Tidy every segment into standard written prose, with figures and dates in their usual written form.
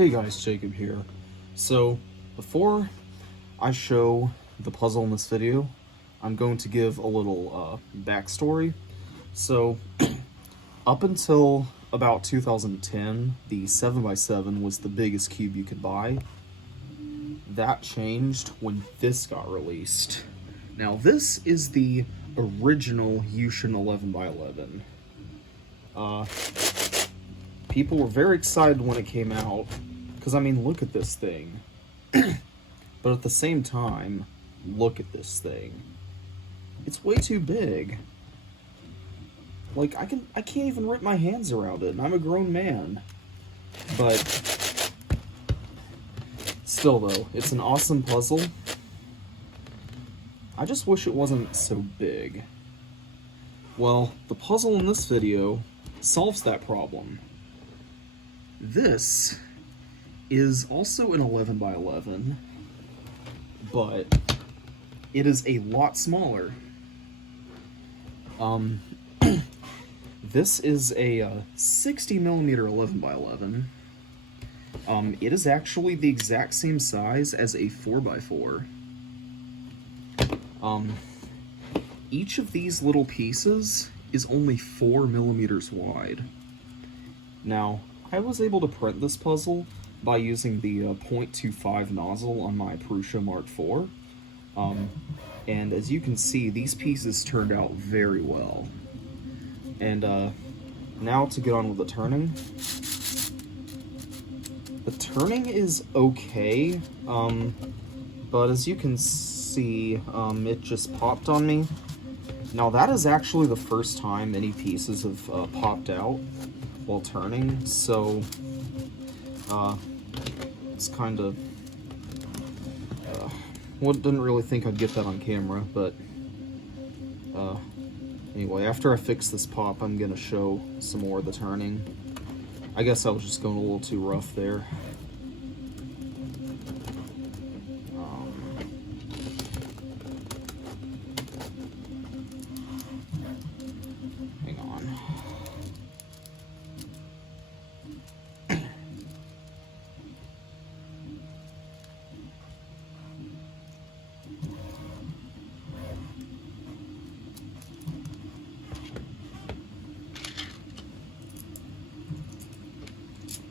Hey guys, Jacob here. So, before I show the puzzle in this video, I'm going to give a little backstory. So, up until about 2010, the 7x7 was the biggest cube you could buy. That changed when this got released. Now, this is the original Yushin 11x11. People were very excited when it came out, because, I mean, look at this thing. But at the same time, look at this thing. It's way too big. Like, I can't even wrap my hands around it, and I'm a grown man. But, still though, it's an awesome puzzle. I just wish it wasn't so big. Well, the puzzle in this video solves that problem. This is also an 11x11, but it is a lot smaller. This is a 60mm 11x11. It is actually the exact same size as a 4x4. Each of these little pieces is only 4mm wide. Now, I was able to print this puzzle by using the .25 nozzle on my Prusa Mark IV. And as you can see, these pieces turned out very well. And now to get on with the turning. The turning is okay, but as you can see, it just popped on me. Now that is actually the first time any pieces have popped out while turning, so it's kind of well, didn't really think I'd get that on camera, but anyway, after I fix this pop, I'm gonna show some more of the turning. I guess I was just going a little too rough there. Hang on.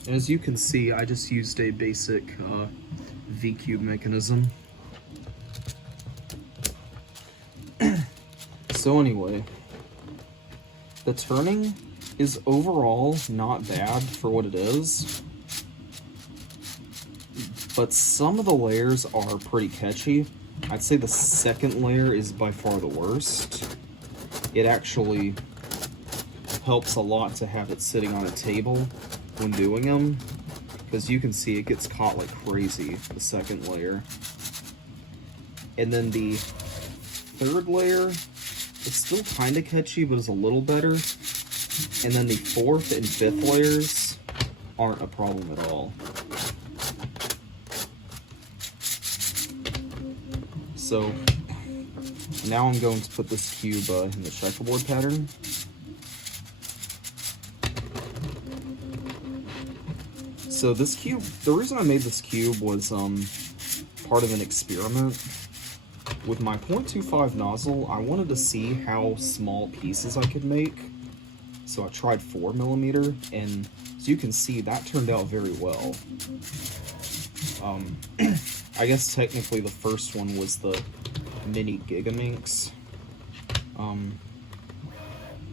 And as you can see, I just used a basic V-cube mechanism. So anyway, the turning is overall not bad for what it is, but some of the layers are pretty catchy. I'd say the second layer is by far the worst. It actually helps a lot to have it sitting on a table when doing them, because you can see it gets caught like crazy, the second layer. And then the third layer, it's still kind of catchy, but it's a little better. And then the fourth and fifth layers aren't a problem at all. So now I'm going to put this cube in the checkerboard pattern. So this cube, the reason I made this cube was part of an experiment. With my .25 nozzle, I wanted to see how small pieces I could make. So I tried 4mm, and as you can see, that turned out very well. I guess technically the first one was the mini Gigaminx.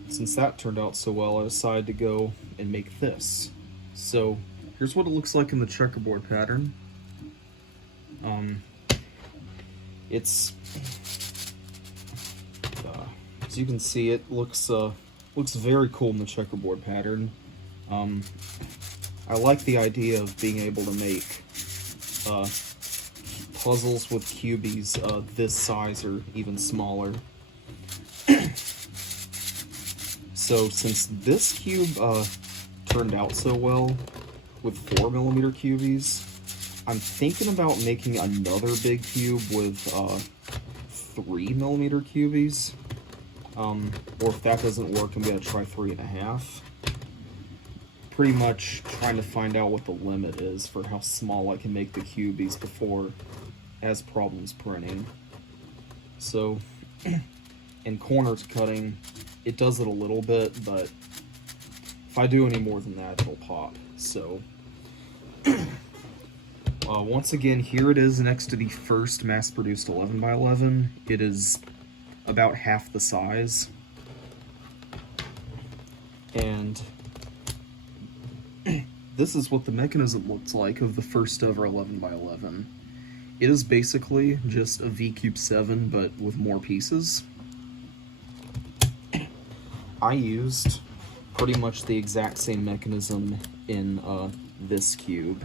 Since that turned out so well, I decided to go and make this. So here's what it looks like in the checkerboard pattern. It's as you can see, it looks very cool in the checkerboard pattern. I like the idea of being able to make puzzles with cubies this size or even smaller. So since this cube turned out so well with 4mm cubies, I'm thinking about making another big cube with 3mm cubies. Or if that doesn't work, I'm gonna try 3.5. pretty much trying to find out what the limit is for how small I can make the cubies before it has problems printing. So, in corners cutting, it does it a little bit, but if I do any more than that, it'll pop. So, once again, here it is next to the first mass-produced 11x11. It is about half the size. And this is what the mechanism looks like of the first ever 11x11. It is basically just a V-Cube 7, but with more pieces. I used pretty much the exact same mechanism in this cube.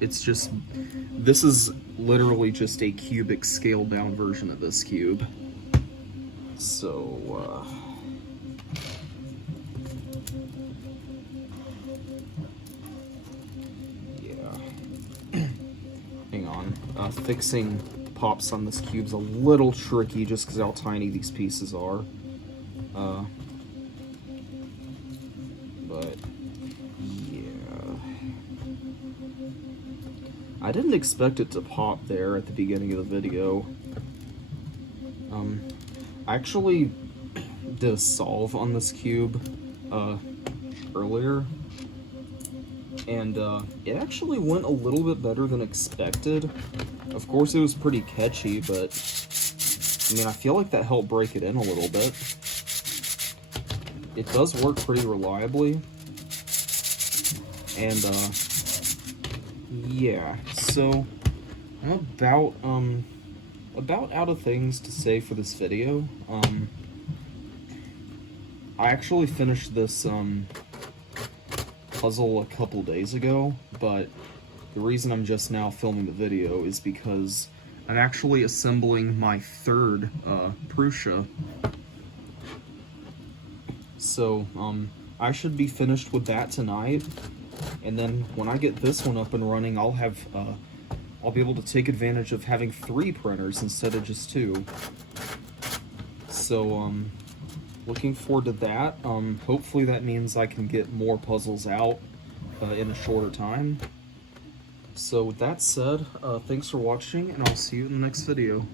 It's just, this is literally just a cubic scaled down version of this cube. So, yeah. Hang on. Fixing pops on this cube's a little tricky just because how tiny these pieces are. But, yeah. I didn't expect it to pop there at the beginning of the video. I actually did a solve on this cube earlier, and it actually went a little bit better than expected. Of course, it was pretty catchy, but I mean, I feel like that helped break it in a little bit. It does work pretty reliably, and yeah, so I'm about out of things to say for this video. I actually finished this puzzle a couple days ago, but the reason I'm just now filming the video is because I'm actually assembling my third Prusa. So I should be finished with that tonight, and then when I get this one up and running, I'll be able to take advantage of having 3 printers instead of just 2. So looking forward to that. Hopefully that means I can get more puzzles out in a shorter time. So with that said, thanks for watching, and I'll see you in the next video.